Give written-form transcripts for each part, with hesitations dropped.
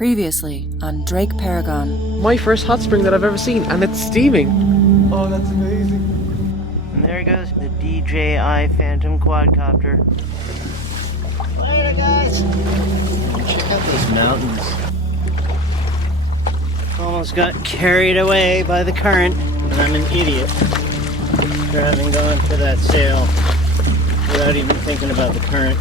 Previously on DrakeParagon. My first hot spring that I've ever seen, and it's steaming. Oh, that's amazing. And there goes the DJI Phantom quadcopter. Later, guys! Check out those mountains. Almost got carried away by the current, and I'm an idiot for having gone for that sail without even thinking about the current.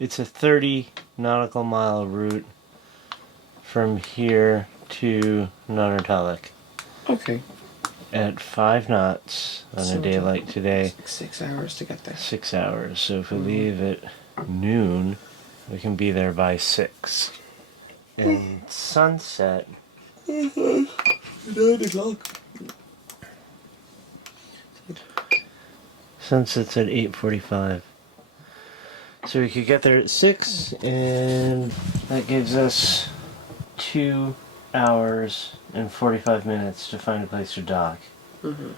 It's a 30 nautical mile route from here to Nanortalik. Okay. At 5 knots on a day like today. 6 hours to get there. 6 hours. So if we leave at noon, we can be there by 6. And sunset. 9 o'clock. Sunset's at 8:45. So we could get there at 6, and that gives us 2 hours and 45 minutes to find a place to dock. Mm-hmm.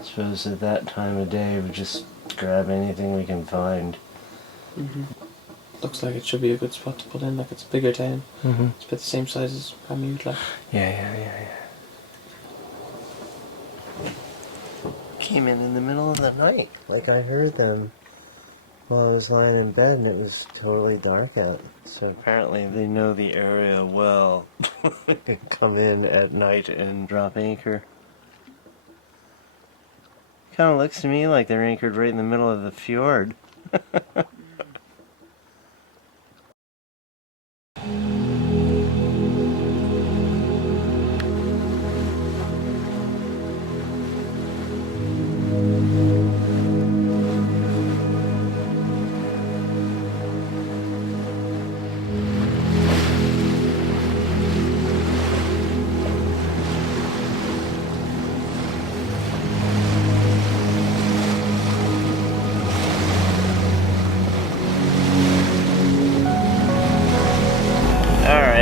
I suppose at that time of day we just grab anything we can find. Mm-hmm. Looks like it should be a good spot to put in, like it's a bigger town. Mm-hmm. It's about the same size as Ramute, like. Yeah. Came in the middle of the night. Like I heard them while I was lying in bed and it was totally dark out. So apparently they know the area well. Come in at night and drop anchor. Kind of looks to me like they're anchored right in the middle of the fjord.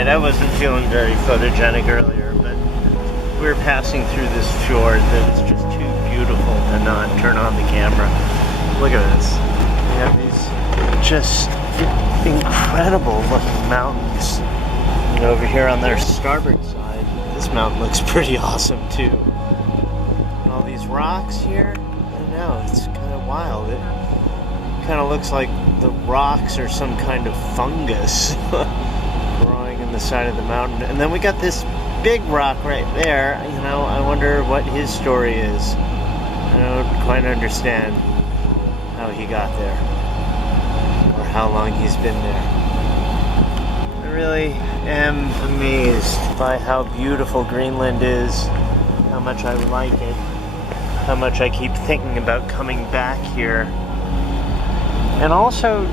I wasn't feeling very photogenic earlier, but we were passing through this fjord that was just too beautiful to not turn on the camera. Look at this. We have these just incredible looking mountains. And over here on their starboard side, this mountain looks pretty awesome too. And all these rocks here, I don't know, it's kind of wild. It kind of looks like the rocks are some kind of fungus. The side of the mountain, and then we got this big rock right there. You know, I wonder what his story is. I don't quite understand how he got there or how long he's been there. I really am amazed by how beautiful Greenland is, how much I like it, how much I keep thinking about coming back here, and also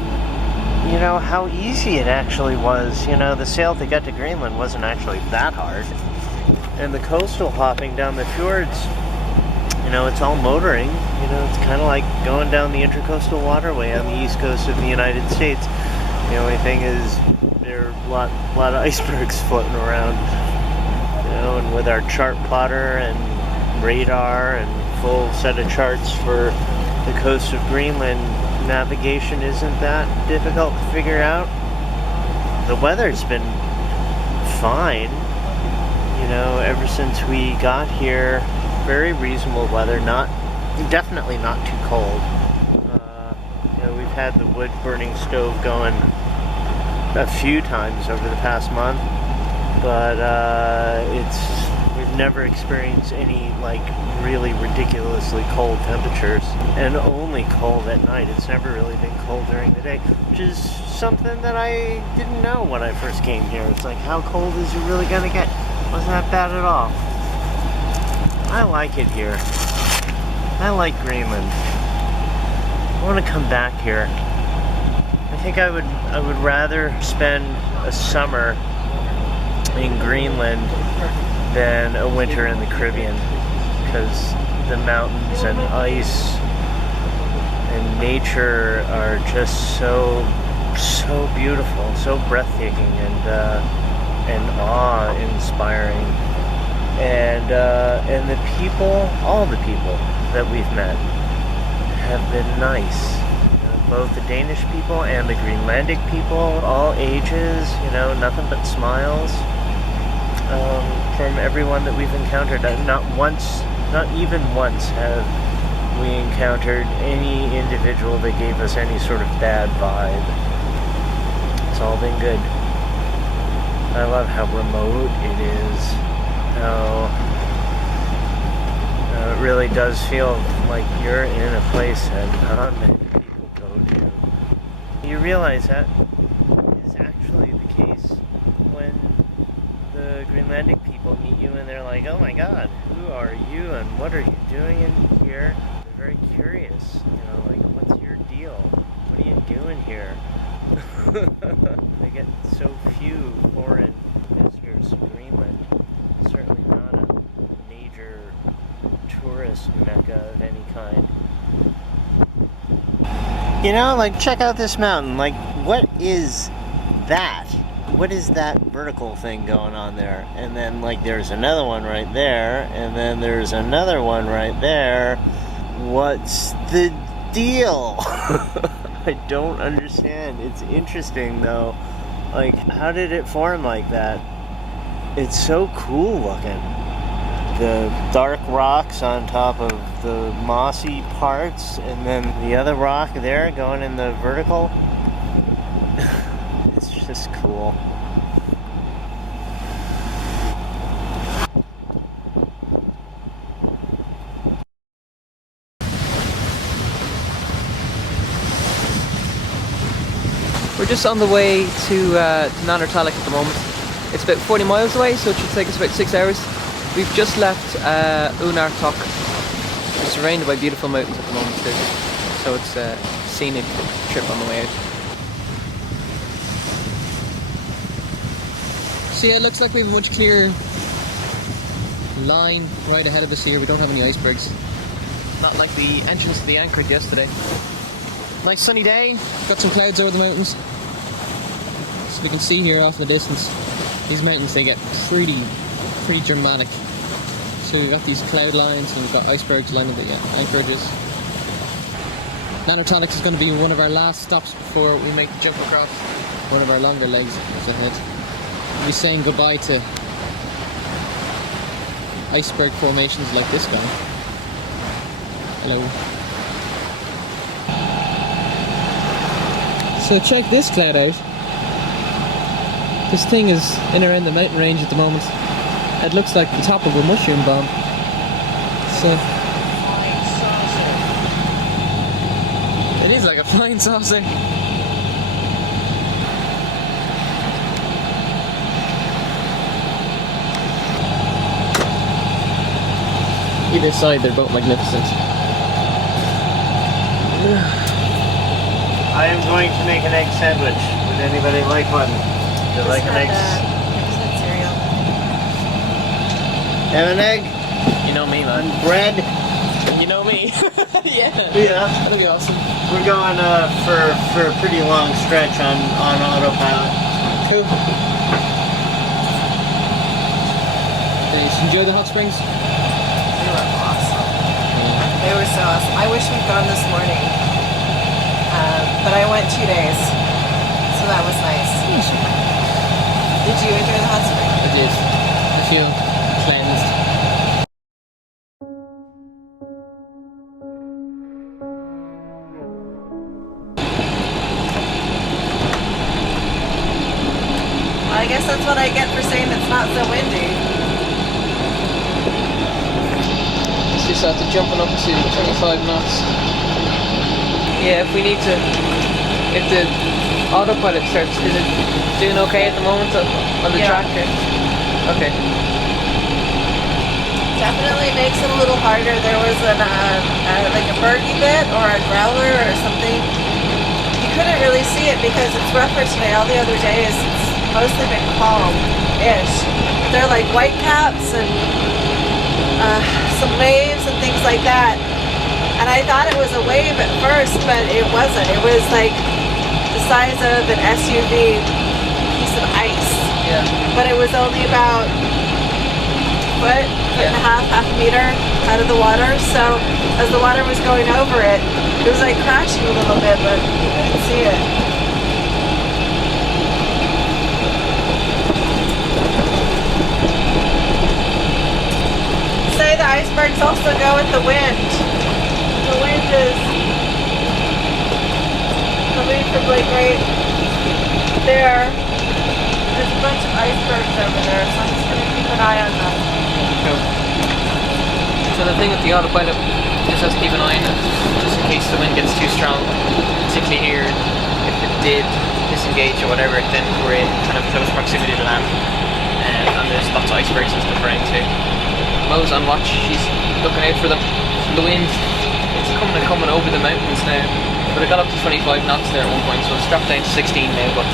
you know, how easy it actually was. You know, the sail to get to Greenland wasn't actually that hard. And the coastal hopping down the fjords, you know, it's all motoring. You know, it's kind of like going down the intercoastal waterway on the east coast of the United States. The only thing is there are a lot of icebergs floating around. You know, and with our chart plotter and radar and full set of charts for the coast of Greenland, navigation isn't that difficult to figure out. The weather's been fine, you know, ever since we got here. Very reasonable weather, definitely not too cold. You know, we've had the wood burning stove going a few times over the past month, but we've never experienced any like really ridiculously cold temperatures, and only cold at night. It's never really been cold during the day, which is something that I didn't know when I first came here. It's like, how cold is it really gonna get? Wasn't that bad at all. I like it here. I like Greenland. I want to come back here. I think I would rather spend a summer in Greenland than a winter in the Caribbean, because the mountains and ice and nature are just so beautiful, so breathtaking, and awe-inspiring. And the people, all the people that we've met have been nice. Both the Danish people and the Greenlandic people, all ages, nothing but smiles from everyone that we've encountered. Not even once have we encountered any individual that gave us any sort of bad vibe. It's all been good. I love how remote it is. It really does feel like you're in a place that not many people go to. You realize that is actually the case when the Greenlandic people meet you and they're like, oh my god, who are you and what are you doing in here? They're very curious, like, what's your deal? What are you doing here? They get so few foreign visitors to Greenland. Certainly not a major tourist mecca of any kind. Like, check out this mountain. Like, what is that? What is that vertical thing going on there? And then, like, there's another one right there, and then there's another one right there. What's the deal? I don't understand. It's interesting, though. Like, how did it form like that? It's so cool looking. The dark rocks on top of the mossy parts, and then the other rock there going in the vertical. It's just cool. We're just on the way to Nanortalik at the moment. It's about 40 miles away, so it should take us about 6 hours. We've just left Unartok. We're surrounded by beautiful mountains at the moment too, so it's a scenic trip on the way out. So yeah, it looks like we have a much clearer line right ahead of us here. We don't have any icebergs. Not like the entrance to the Anchorage yesterday. Nice sunny day, got some clouds over the mountains. So we can see here off in the distance, these mountains, they get pretty dramatic. So we've got these cloud lines and we've got icebergs lining the anchorages. Nanortalik is going to be one of our last stops before we make the jump across one of our longer legs ahead. We'll be saying goodbye to iceberg formations like this guy. Hello. So check this cloud out. This thing is in around the mountain range at the moment. It looks like the top of a mushroom bomb. So it is like a flying saucer. Either side, they're both magnificent. I am going to make an egg sandwich. Would anybody like one? Would you like an egg? Cereal. Have an egg? You know me, man. Bread? You know me. Yeah. Yeah. That'll be awesome. We're going for a pretty long stretch on autopilot. Cool. Did you enjoy the hot springs? They were awesome. They were so awesome. I wish we'd gone this morning. But I went 2 days. So that was nice. Did you enjoy the hot spring? I did. I feel cleansed. I guess that's what I get for saying it's not so windy. It's just after jumping up to 25 knots. Yeah, if we need to, if the autopilot starts, is it doing okay at the moment on the track here? Okay. Definitely makes it a little harder. There was like a bergy bit or a growler or something. You couldn't really see it because it's rougher today. All the other days it's mostly been calm-ish. They're like white caps and some waves and things like that. And I thought it was a wave at first, but it wasn't. It was like the size of an SUV piece of ice. Yeah. But it was only about foot and a half a meter out of the water. So as the water was going over it, it was like crashing a little bit, but you couldn't see it. Say the icebergs also go with the wind. The wind is coming from like right there. There's a bunch of icebergs over there, so I'm just going to keep an eye on them. Cool. So the thing with the autopilot, just has to keep an eye on it, just in case the wind gets too strong, particularly here. If it did disengage or whatever, then we're in kind of close proximity to land, and there's lots of icebergs and stuff around too. Mo's on watch, she's looking out for them. The wind, it's coming over the mountains now, but it got up to 25 knots there at one point, so it's dropped down to 16 now, but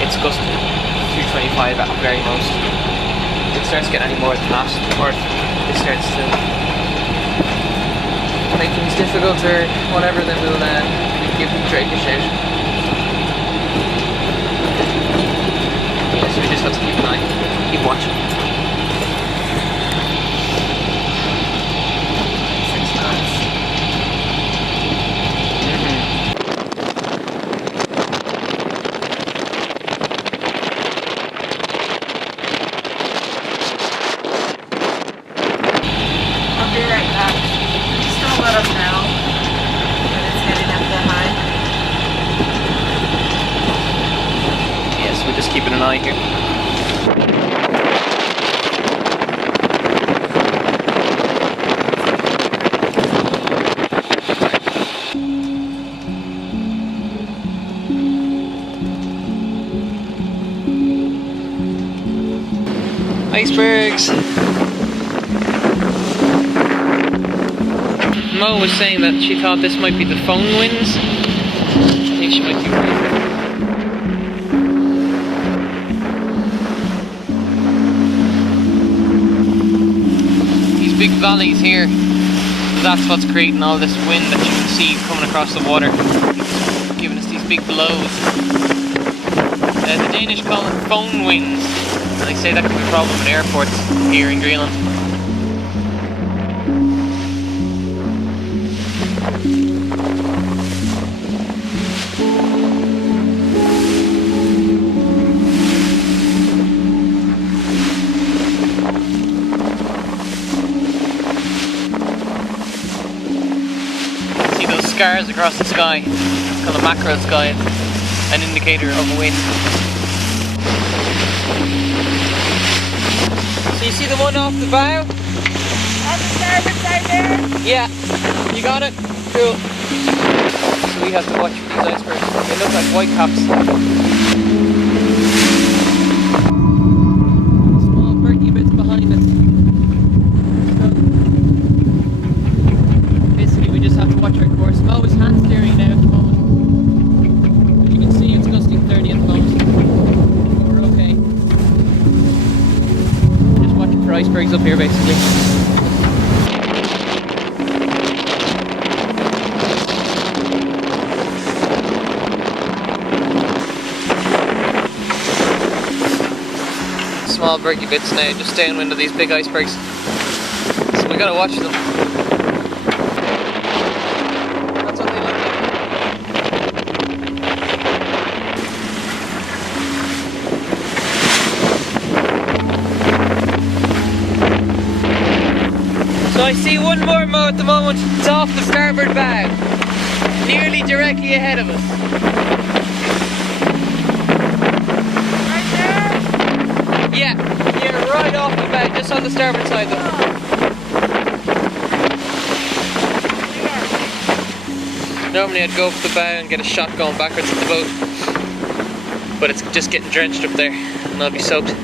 it's gusting to 25 at very most. If it starts getting any more than that, or if it starts to make things difficult or whatever, then we'll give Drake a shout. Yeah, so we just have to keep an eye, keep watching. 6 knots. I'll be right back. Just don't let them know when it's getting up that high. Yeah, so we're just keeping an eye here. Icebergs! Mo was saying that she thought this might be the phone winds. I think she might be right. These big valleys here, that's what's creating all this wind that you can see coming across the water. It's giving us these big blows. The Danish call it phone winds, and they say that can be a problem in airports here in Greenland. See those scars across the sky? It's called a macro sky, an indicator of wind. So you see the one off the bow? On the starboard side there? Yeah. You got it? Cool. So we have to watch for these icebergs. They look like white caps. Small bergy bits behind us. So basically we just have to watch our course. Mo is hand steering now at the moment. As you can see, it's gusting 30 at the moment. We're okay. Just watching for icebergs up here basically. Small bergy bits now, just downwind of these big icebergs. So we gotta watch them. That's what they look like. So I see one more Mo at the moment. It's off the starboard bow, nearly directly ahead of us. Right there? Yeah, right off the bow, just on the starboard side though. Normally I'd go up the bow and get a shot going backwards at the boat, but it's just getting drenched up there and I'll be soaked.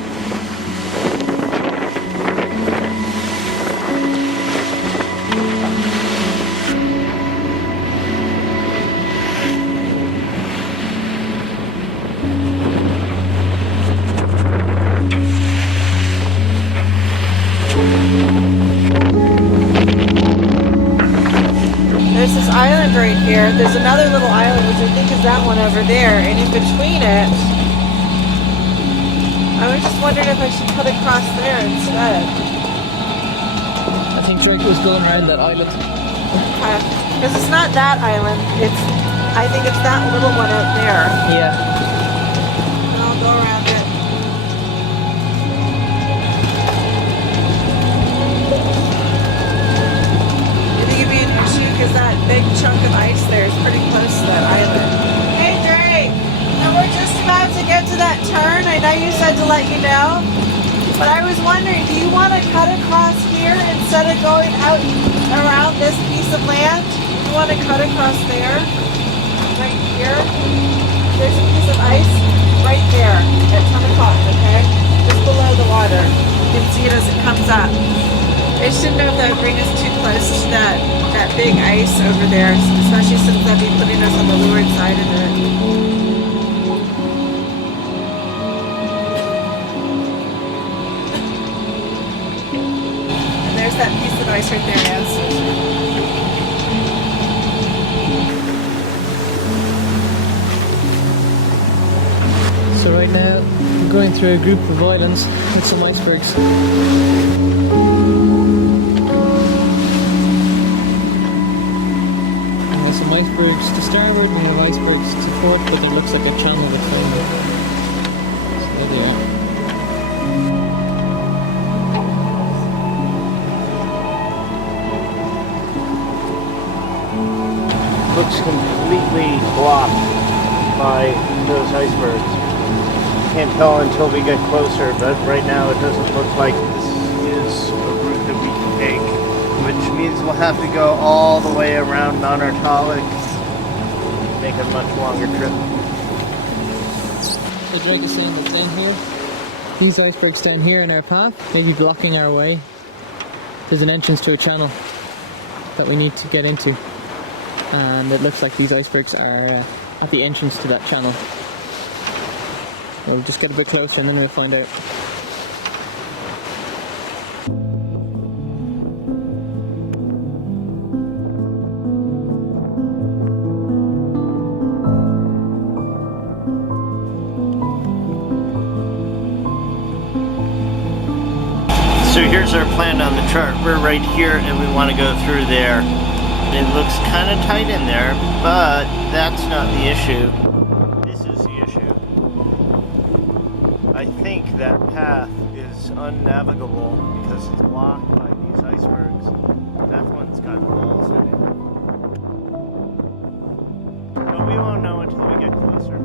There's this island right here. There's another little island, which I think is that one over there. And in between it, I was just wondering if I should cut across there instead. I think Drake was going around that island. Because it's not that island. I think it's that little one out there. Yeah. And I'll go around it. Because that big chunk of ice there is pretty close to that island. Hey Drake, and we're just about to get to that turn. I know you said to let you know, but I was wondering, do you want to cut across here instead of going out around this piece of land? Do you want to cut across there? Right here? There's a piece of ice right there at 10 o'clock, okay? Just below the water. You can see it as it comes up. I just didn't know if that would bring us too close to that big ice over there, especially since that'd be putting us on the leeward side of it. And there's that piece of ice right there, yes. So right now, we're going through a group of islands with some icebergs. Some icebergs to starboard and we have icebergs to port, but there looks like a channel between them. So there they are. Looks completely blocked by those icebergs. Can't tell until we get closer, but right now it doesn't look like this is a route that we can take. Which means we'll have to go all the way around Mount Artalik, make a much longer trip. The Drake is saying that down here, these icebergs down here in our path, may be blocking our way. There's an entrance to a channel that we need to get into, and it looks like these icebergs are at the entrance to that channel. We'll just get a bit closer and then we'll find out. So here's our plan on the chart. We're right here and we want to go through there. It looks kind of tight in there, but that's not the issue. This is the issue. I think that path is unnavigable because it's blocked by these icebergs. That one's got holes in it. But we won't know until we get closer.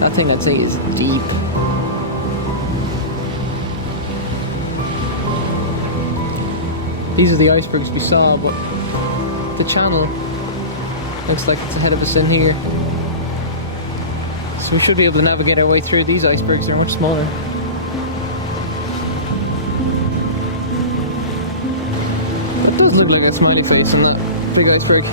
That thing I'd say is deep. These are the icebergs we saw, but the channel looks like it's ahead of us in here. So we should be able to navigate our way through these icebergs. They're much smaller. It does look like a smiley face on that big iceberg.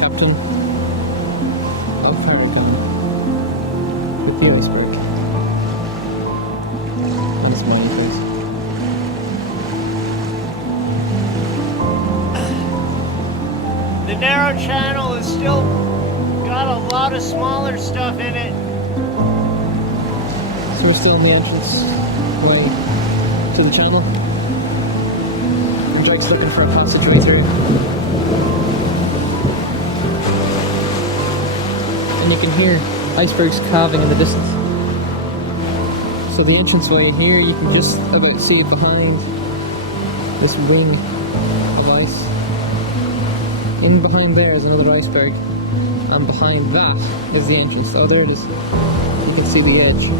Captain of Faroe with the iceberg and a smiley face. The narrow our channel is still got a lot of smaller stuff in it. So we're still in the entrance way to the channel. And Drake's looking for a passageway through. And you can hear icebergs calving in the distance. So the entranceway here, you can just about see it behind this wing of ice. In behind there is another iceberg, and behind that is the entrance. Oh, there it is. You can see the edge.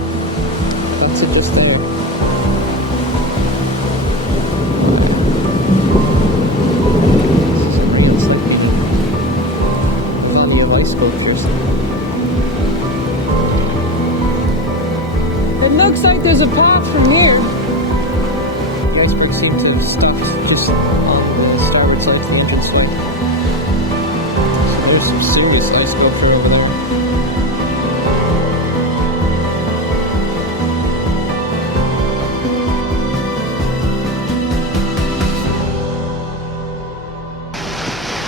That's it just there. This is a real sight. Valley of ice sculptures. It looks like there's a path from here. The icebergs seem to have stopped just on the starboard side of the entranceway. So there's some serious ice sculpture over there.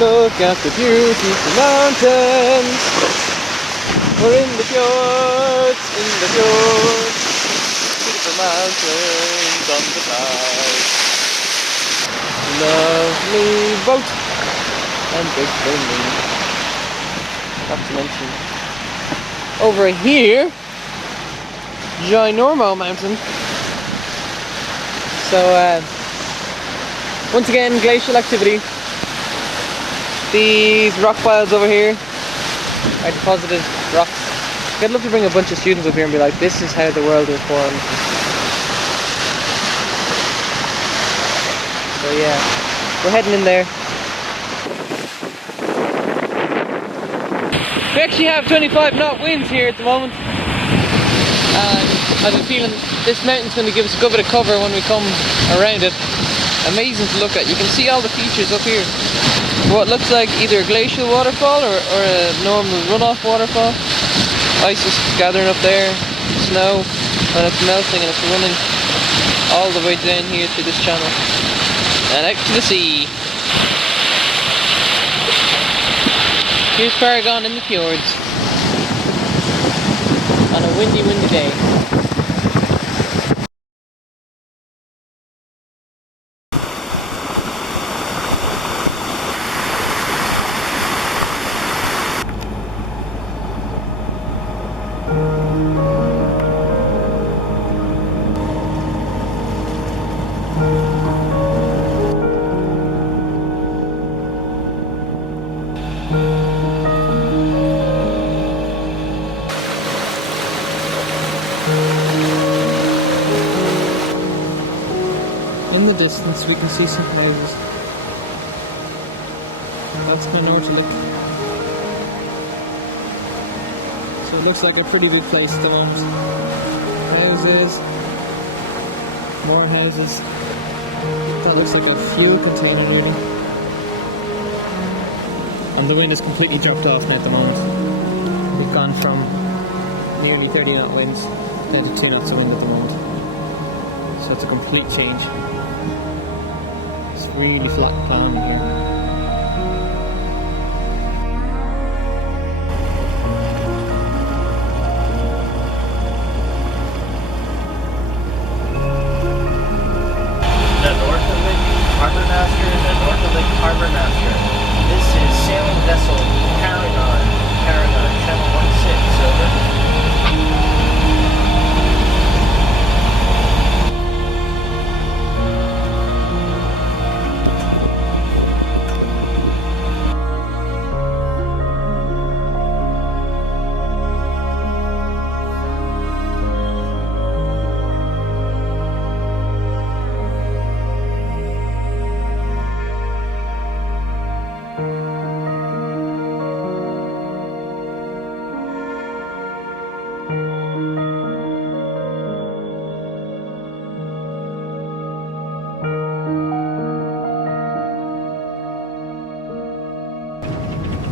Look at the beautiful mountains. We're in the fjords, beautiful mountains on the side. Lovely boat and big building. Not to mention, over here, ginormo mountain. So, once again, glacial activity. These rock piles over here are deposited rocks. I'd love to bring a bunch of students up here and be like, this is how the world was formed. So yeah, we're heading in there. We actually have 25 knot winds here at the moment. And I have a feeling this mountain's going to give us a good bit of cover when we come around it. Amazing to look at. You can see all the features up here. What looks like either a glacial waterfall or a normal runoff waterfall. Ice is gathering up there, snow, and it's melting and it's running all the way down here through this channel and out to the sea. Here's Paragon in the fjords on a windy day. In the distance we can see some houses. That's my Nortalik. So it looks like a pretty big place at the moment. Houses, more houses. That looks like a fuel container really. And the wind has completely dropped off now at the moment. We've gone from nearly 30 knot winds down to 2 knots of wind at the moment. So it's a complete change. It's really flat and calm in here. The Nortalik Harbor Master, the Nortalik Harbor Master. This is sailing vessel Paragon, channel 16, over.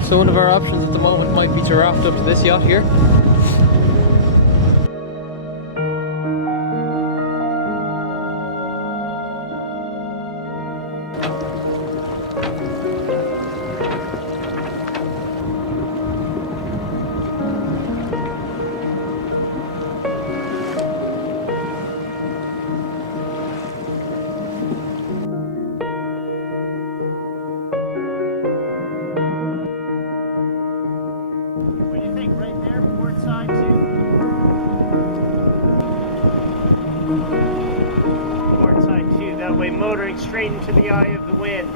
So one of our options at the moment might be to raft up to this yacht here. by motoring straight into the eye of the wind.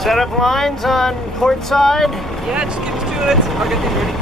Set up lines on port side. Yeah, just give us 2 minutes. I'll get things ready.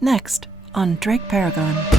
Next on DrakeParagon.